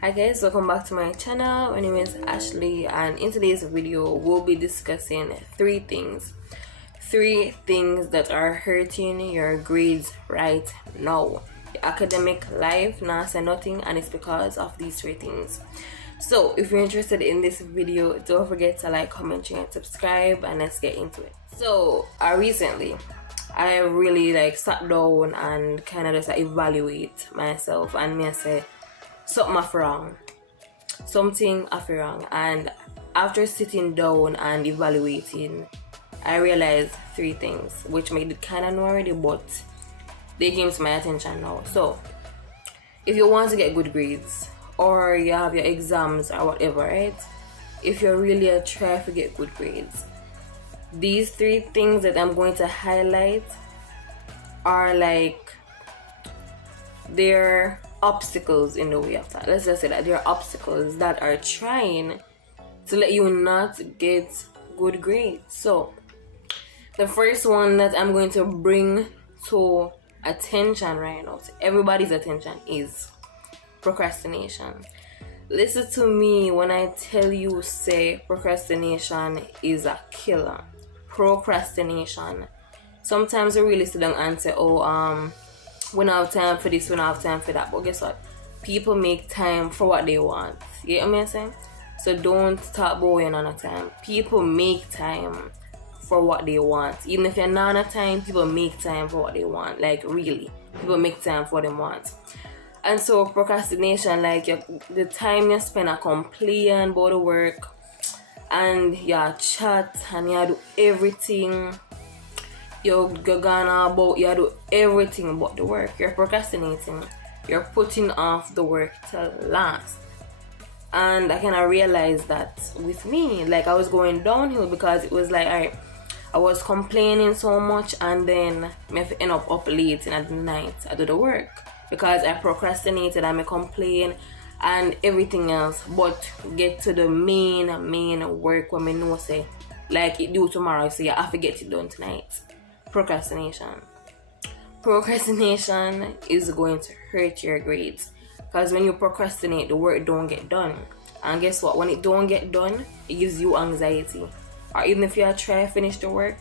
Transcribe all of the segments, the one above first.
Hi guys, welcome back to my channel. My name is Ashley, and in today's video we'll be discussing three things that are hurting your grades right now. Your academic life, now say nothing, and it's because of these three things. So if you're interested in this video, don't forget to like, comment, share, and subscribe, and let's get into it. So recently I really sat down and kind of just evaluate myself, and me say something off wrong. And after sitting down and evaluating, I realized three things which made it kind of know already, but they came to my attention now. So if you want to get good grades, or you have your exams or whatever, right? If you're really a try to get good grades, these three things that I'm going to highlight are they're obstacles in the way of that. Let's just say that they're obstacles that are trying to let you not get good grades. So the first one that I'm going to bring to attention right now, to everybody's attention, is procrastination. Listen to me when I tell you, say procrastination is a killer. Procrastination. Sometimes we really sit down and say, we don't have time for this, we don't have time for that. But guess what? People make time for what they want. You get what I'm saying? So don't talk about you on time. People make time for what they want. Even if you're not on time, people make time for what they want. Like really, people make time for what they want. And so procrastination, the time you spend complaining about the work, and you chat and you do everything. You do everything about the work. You're procrastinating. You're putting off the work till last. And I kind of realized that with me, I was going downhill, because it was I was complaining so much, and then I end up late at the night I do the work, because I procrastinated and I complain and everything else, but get to the main work when I know say it due tomorrow, so you have to get it done tonight. Procrastination is going to hurt your grades, because when you procrastinate, the work don't get done. And guess what? When it don't get done, it gives you anxiety. Or even if you try to finish the work,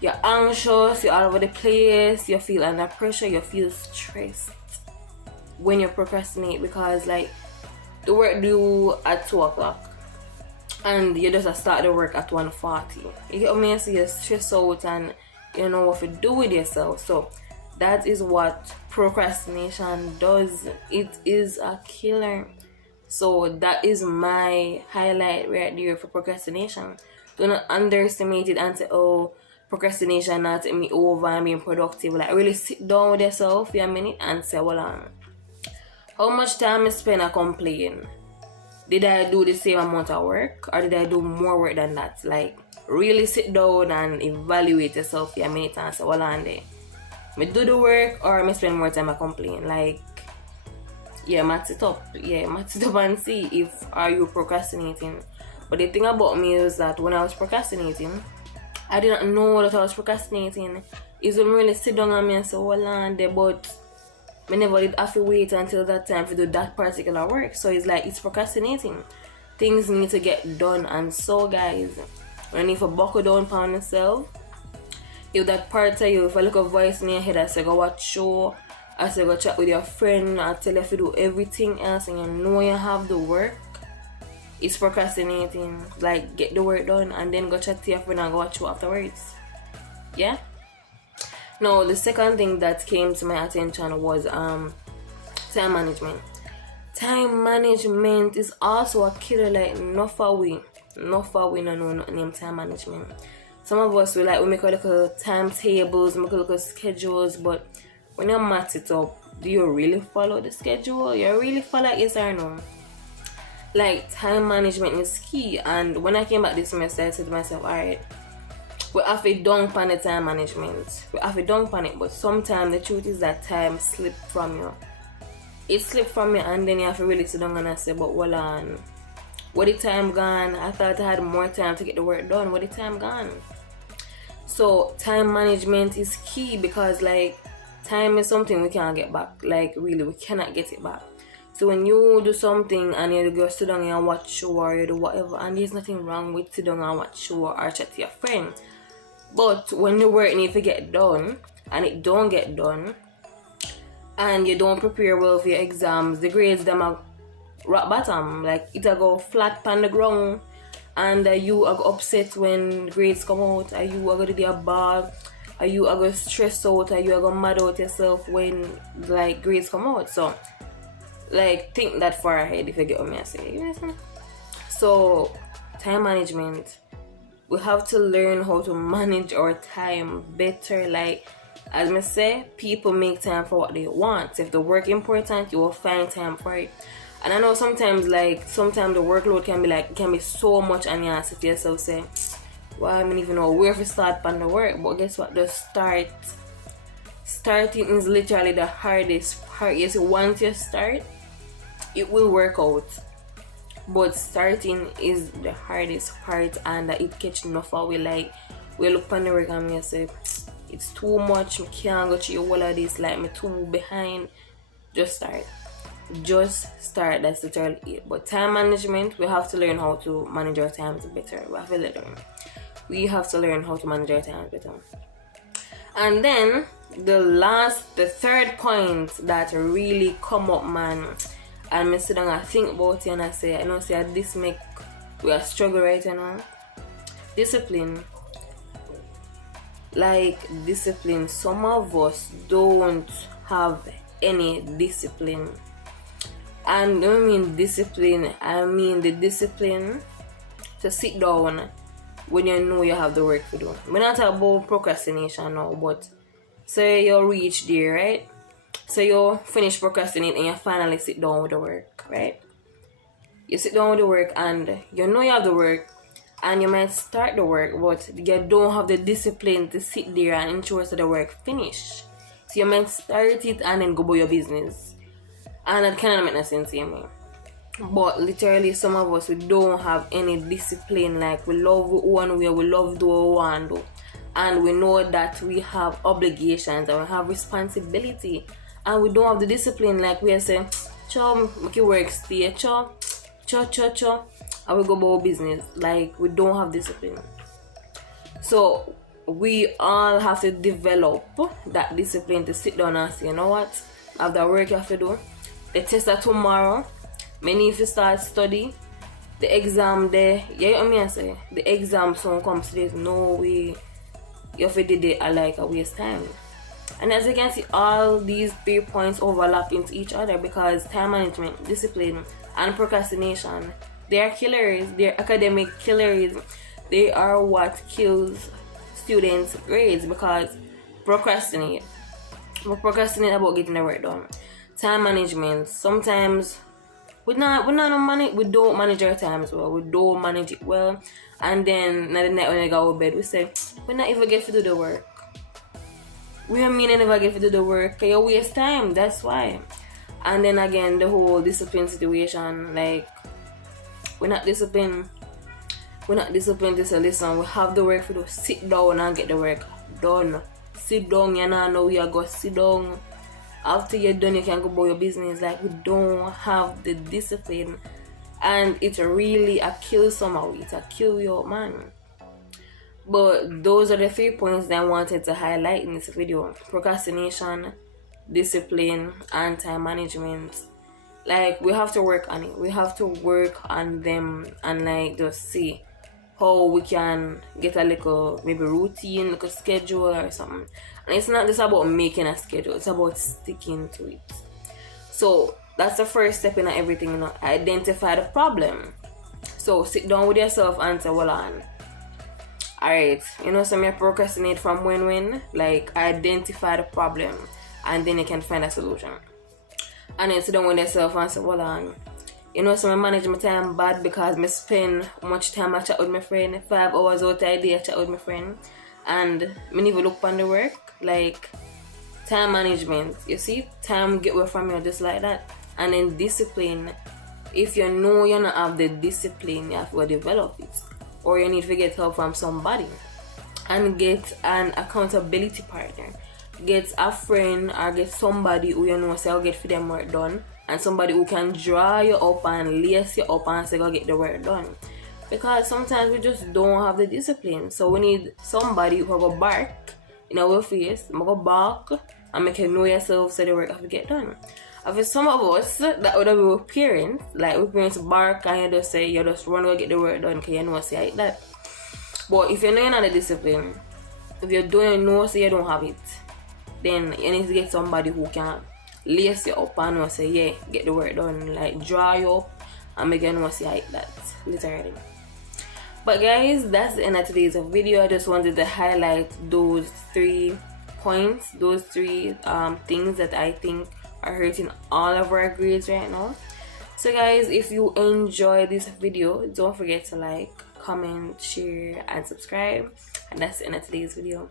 you're anxious, you're all over the place, you feel under pressure, you feel stressed when you procrastinate, because the work due at 2 o'clock and you just start the work at 1:40. You get what I mean? So you're stressed out and you know what to do with yourself. So that is what procrastination does. It is a killer. So that is my highlight right there for procrastination. Do not underestimate it and say, procrastination not take me over and being productive. Really sit down with yourself for a minute and say, how much time I spend I complain? Did I do the same amount of work, or did I do more work than that? Really sit down and evaluate yourself for a minute and say, I do the work, or I spend more time I complain. Match it up and see if are you procrastinating. But the thing about me is that when I was procrastinating, I didn't know that I was procrastinating. It's when really sit down on me and say, but I never did have to wait until that time to do that particular work. So it's procrastinating. Things need to get done. And so guys, when I need to buckle down for myself, if that part of you, if I look a voice in your head, I say go watch show, I say go chat with your friend, I tell you if you do everything else and you know you have the work, it's procrastinating. Get the work done and then go chat to your friend and go watch show afterwards. Yeah? Now the second thing that came to my attention was time management. Time management is also a killer. No for we no name time management. Some of us we make a little timetables, make a little schedules, but when you match it up, do you really follow the schedule? You really follow it, yes or no? Time management is key. And when I came back this semester, I said to myself, alright, we have to dunk on the time management. We have to dunk on it, but sometimes the truth is that time slipped from you. It slipped from you, and then you have to really sit down and say, but hold on, where the time gone? I thought I had more time to get the work done. Where the time gone? So time management is key, because time is something we can't get back. Really, we cannot get it back. So when you do something and you go sit down and watch show or you do whatever, and there's nothing wrong with sit down and watch show or chat to your friend. But when the work needs to get done and it don't get done, and you don't prepare well for your exams, the grades them are rock bottom. Like it'll go flat on the ground, and you are upset when grades come out. Are you are gonna do a bad? Are you are gonna stress out? Are you are gonna mad out yourself when like grades come out? So like think that far ahead if you get what me I say. You know? So time management. We have to learn how to manage our time better. Like as I say, people make time for what they want. If the work important, you will find time for it. And I know sometimes the workload can be so much, and you have to yourself say, well, I don't even know where to start on the work. But guess what? The starting is literally the hardest part. Yes, once you start, it will work out. But starting is the hardest part, and it catch enough of we like we look on the work and we say it's too much, I can't go through all of this, like me too behind. Just start. That's literally it. But time management, we have to learn how to manage our times better. We have to learn how to manage our times better. And then the third point that really come up, man, and me sit down and think about it and I say, I know say this make we are struggle right now. Discipline. Like discipline. Some of us don't have any discipline. And I don't mean discipline, I mean the discipline to sit down when you know you have the work to do. We're not talking about procrastination now, but say you reach there, right? So you finish procrastinating and you finally sit down with the work, right? You sit down with the work and you know you have the work and you might start the work, but you don't have the discipline to sit there and ensure that the work finish. So you might start it and then go about your business. And that kind of make no sense to me. But literally some of us, we don't have any discipline. Like we love one way, we love do what we want to do. And we know that we have obligations and we have responsibility. And we don't have the discipline, like we are saying, make your work stay, and we go about business. Like we don't have discipline. So we all have to develop that discipline to sit down and say, you know what, I have that work you have to do. The test are tomorrow. Many if you start study, the exam there, yeah, you know what I say, the exam soon comes today, no way, you have to do it like a waste time. And as you can see, all these 3 points overlap into each other because time management, discipline, and procrastination, they are killers. They're academic killers. They are what kills students' grades because we procrastinate about getting the work done. Time management, sometimes we don't manage our times well. We don't manage it well, and then at the night when I go to bed, we say we not even get to do the work. We don't mean I never get to do the work. You waste time. That's why. And then again, the whole discipline situation. Like we're not disciplined. To say, listen, we have the work to do. Sit down and get the work done. Sit down. You know we are going to sit down. After you're done, you can go about your business. Like we don't have the discipline, and it really kills somehow. It kill your man. But those are the 3 points that I wanted to highlight in this video: procrastination, discipline, and time management. Like we have to work on it. We have to work on them and like just see how we can get a little maybe routine, like a schedule or something. And it's not just about making a schedule, it's about sticking to it. So that's the first step in everything, you know. Identify the problem. So sit down with yourself and say, well on, alright, you know, some you procrastinate from when, like identify the problem and then you can find a solution. And then sit down with yourself and say, well on, you know, so I manage my time bad because I spend much time I chat with my friend, 5 hours out a day I chat with my friend, and I never look on the work. Like time management, you see, time get away from you just like that. And then discipline, if you know you don't have the discipline, you have to develop it, or you need to get help from somebody and get an accountability partner. Get a friend or get somebody who you know say I'll get for them work done and somebody who can draw you up and lace you up and say go get the work done. Because sometimes we just don't have the discipline. So we need somebody who go bark in our face, go bark and make you know yourself so the work have to get done. And for some of us, that would have been with parents, like with parents bark and you just say you just run go get the work done because you know say like that. But if you're not in the discipline, if you're doing no say you don't have it, then you need to get somebody who can lace you up and say yeah, get the work done, like draw you up and make you know say like that, literally. But guys, that's the end of today's video. I just wanted to highlight those 3 points, those 3 things that I think are hurting all of our grades right now. So guys, if you enjoyed this video, don't forget to like, comment, share and subscribe. And that's the end of today's video.